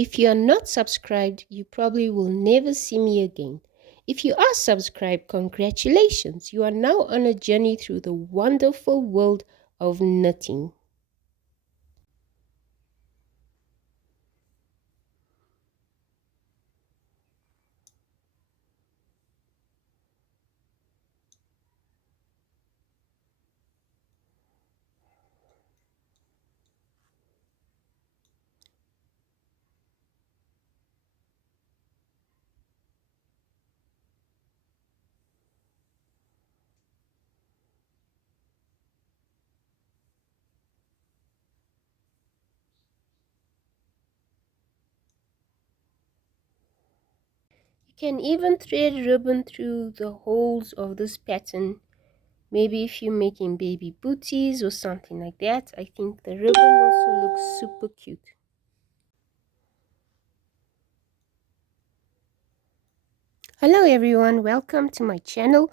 If you are not subscribed, you probably will never see me again. If you are subscribed, congratulations! You are now on a journey through the wonderful world of knitting. You can even thread ribbon through the holes of this pattern. Maybe if you're making baby booties or something like that, I think the ribbon also looks super cute. Hello everyone, welcome to my channel.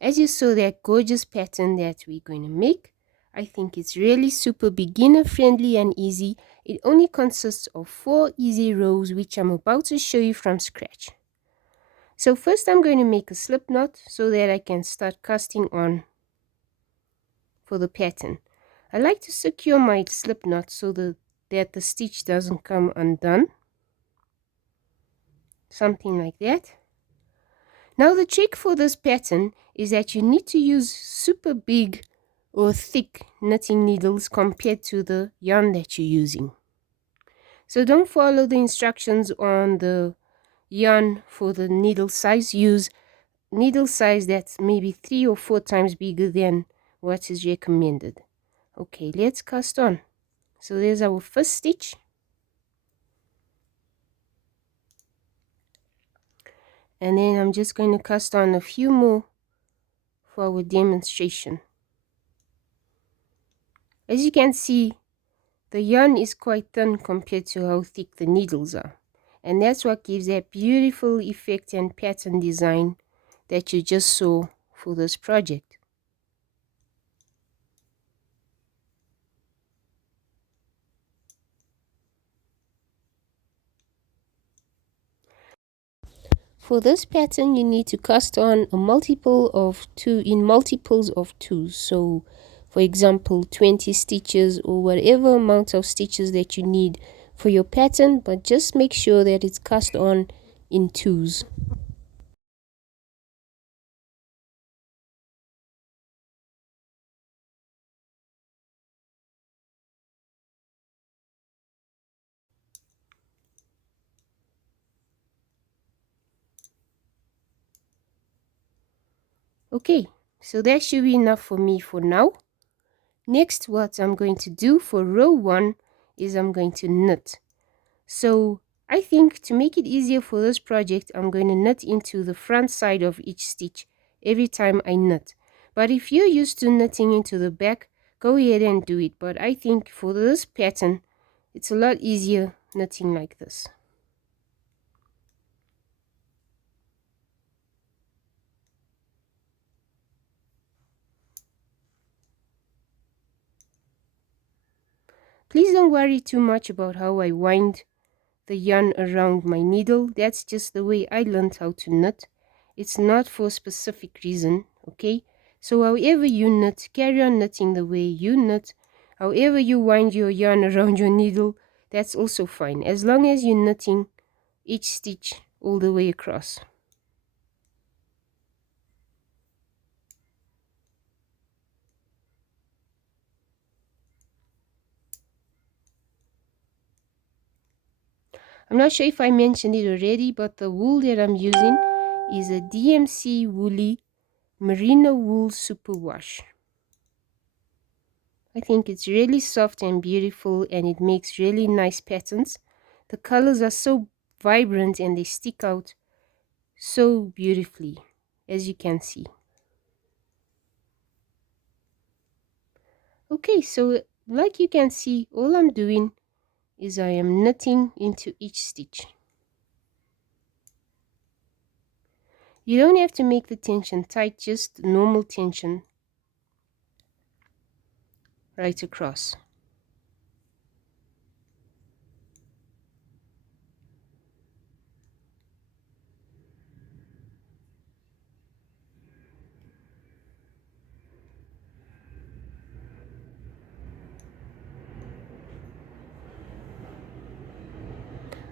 As you saw that gorgeous pattern that we're going to make, I think it's really super beginner friendly and easy. It only consists of 4 easy rows which I'm about to show you from scratch. So first I'm going to make a slip knot so that I can start casting on for the pattern. I like to secure my slip knot so that the stitch doesn't come undone. Something like that. Now the trick for this pattern is that you need to use super big or thick knitting needles compared to the yarn that you're using. So don't follow the instructions on the yarn for the needle size. Use needle size that's maybe 3 or 4 times bigger than what is recommended. Okay, let's cast on. So there's our first stitch. And then I'm just going to cast on a few more for our demonstration. As you can see, the yarn is quite thin compared to how thick the needles are. And that's what gives that beautiful effect and pattern design that you just saw for this project. For this pattern, you need to cast on a multiple of 2 in multiples of 2. So, for example, 20 stitches or whatever amount of stitches that you need for your pattern, but just make sure that it's cast on in 2s. Okay, so that should be enough for me for now. Next, what I'm going to do for row 1 is I'm going to knit. So I think to make it easier for this project, I'm going to knit into the front side of each stitch every time I knit. But if you're used to knitting into the back, go ahead and do it. But I think for this pattern, it's a lot easier knitting like this. Please don't worry too much about how I wind the yarn around my needle. That's just the way I learned how to knit. It's not for a specific reason, okay? So however you knit, carry on knitting the way you knit. However you wind your yarn around your needle, that's also fine, as long as you're knitting each stitch all the way across. I'm not sure if I mentioned it already, but the wool that I'm using is a DMC Woolly Merino Wool Superwash. I think it's really soft and beautiful, and it makes really nice patterns. The colors are so vibrant and they stick out so beautifully, as you can see. Okay, so like you can see, all I'm doing is I am knitting into each stitch. You don't have to make the tension tight, just normal tension right across.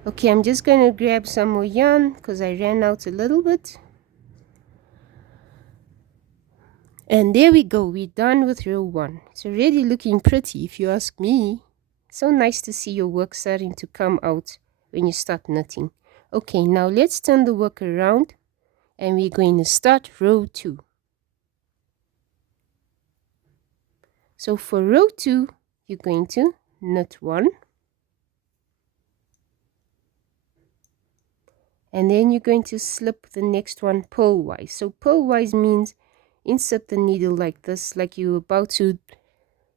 Okay, I'm just going to grab some more yarn because I ran out a little bit. And there we go, we're done with row 1. It's already looking pretty if you ask me. So nice to see your work starting to come out when you start knitting. Okay, now let's turn the work around and we're going to start row 2. So for row 2, you're going to knit 1. And then you're going to slip the next one purlwise. So purlwise means insert the needle like this, like you're about to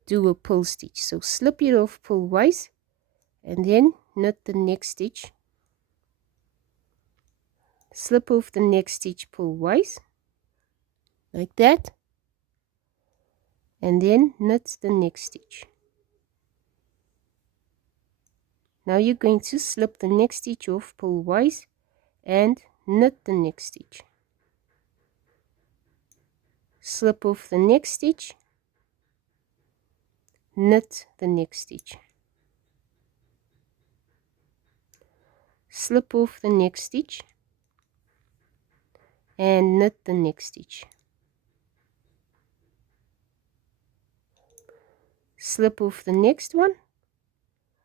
do a purl stitch. So slip it off purlwise and then knit the next stitch. Slip off the next stitch purlwise like that, and then knit the next stitch. Now you're going to slip the next stitch off purlwise and knit the next stitch. Slip off the next stitch, knit the next stitch. Slip off the next stitch and knit the next stitch. Slip off the next one,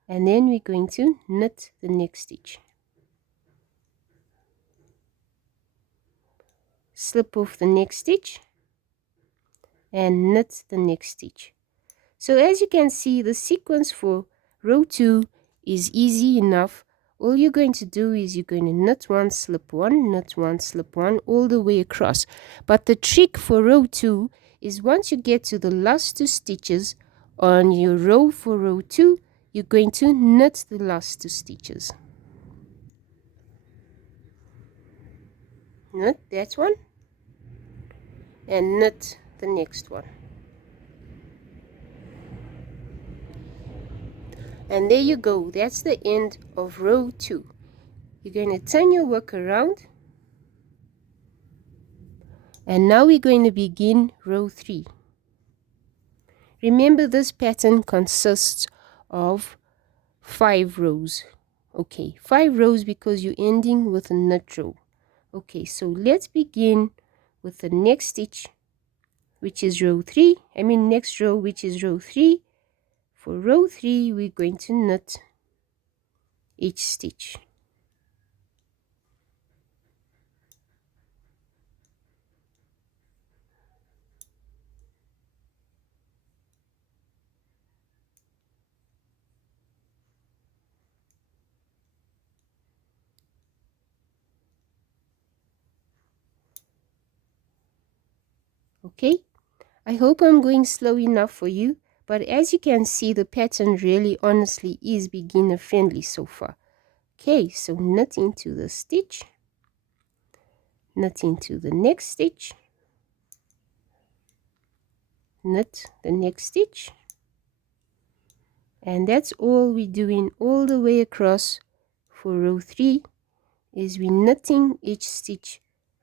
and then we're going to knit the next stitch. Slip off the next stitch and knit the next stitch. So as you can see, the sequence for row 2 is easy enough. All you're going to do is you're going to knit 1, slip 1, knit 1, slip 1 all the way across. But the trick for row 2 is once you get to the last 2 stitches on your row for row 2, you're going to knit the last 2 stitches. Knit that one and knit the next one. And there you go, that's the end of row 2. You're going to turn your work around, and now we're going to begin row 3. Remember, this pattern consists of 5 rows. Okay, 5 rows because you're ending with a knit row. Okay, so let's begin with the next stitch, which is row 3. Next row, which is row 3. For row 3, we're going to knit each stitch. Okay, I hope I'm going slow enough for you, but as you can see, the pattern really honestly is beginner friendly so far. Okay, so knit into the stitch, knit into the next stitch, knit the next stitch, and that's all we're doing all the way across for row 3, is we knitting each stitch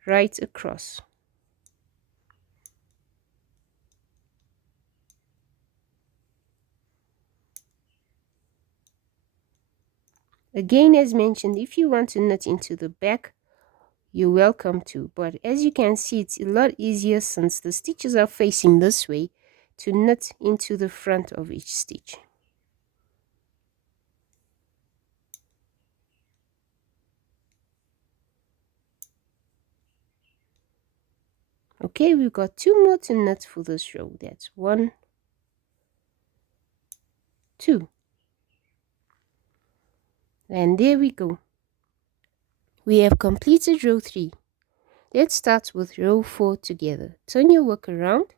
right across. Again, as mentioned, if you want to knit into the back, you're welcome to, but as you can see, it's a lot easier since the stitches are facing this way to knit into the front of each stitch. Okay, we've got 2 more to knit for this row. That's 1, 2, and there we go. We have completed row 3. Let's start with row 4 together. Turn your work around.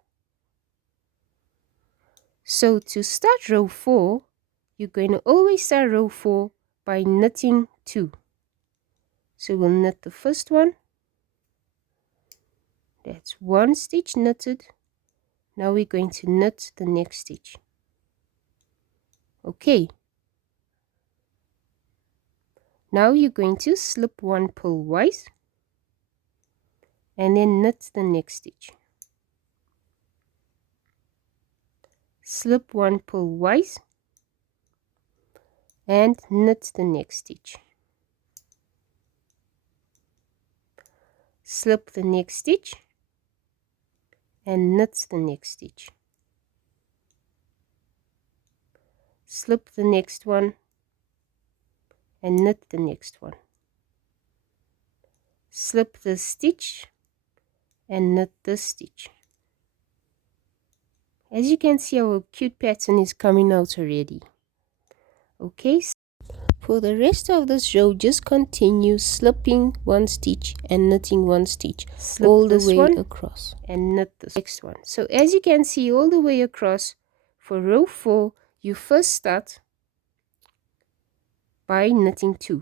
So to start row 4, you're going to always start row 4 by knitting 2. So we'll knit the first one. That's 1 stitch knitted. Now we're going to knit the next stitch. Okay. Now you're going to slip 1 purlwise and then knit the next stitch. Slip 1 purlwise and knit the next stitch. slip the next stitch and knit the next stitch, slip the next one and knit the next one, slip the stitch and knit this stitch. As you can see, our cute pattern is coming out already. Okay, for the rest of this row, just continue slipping one stitch and knitting one stitch all the way across and knit the next one. So as you can see, all the way across for row 4, you first start by knitting 2.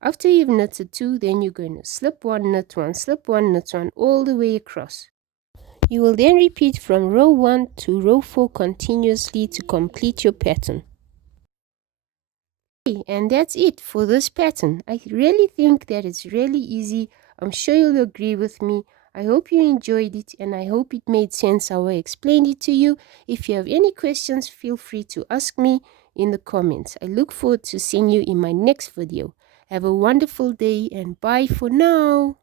After you've knitted 2, then you're going to slip 1, knit 1, slip 1, knit 1 all the way across. You will then repeat from row 1 to row 4 continuously to complete your pattern. And that's it for this pattern. I really think that it's really easy. I'm sure you'll agree with me. I hope you enjoyed it and I hope it made sense how I explained it to you. If you have any questions, feel free to ask me in the comments. I look forward to seeing you in my next video. Have a wonderful day and bye for now.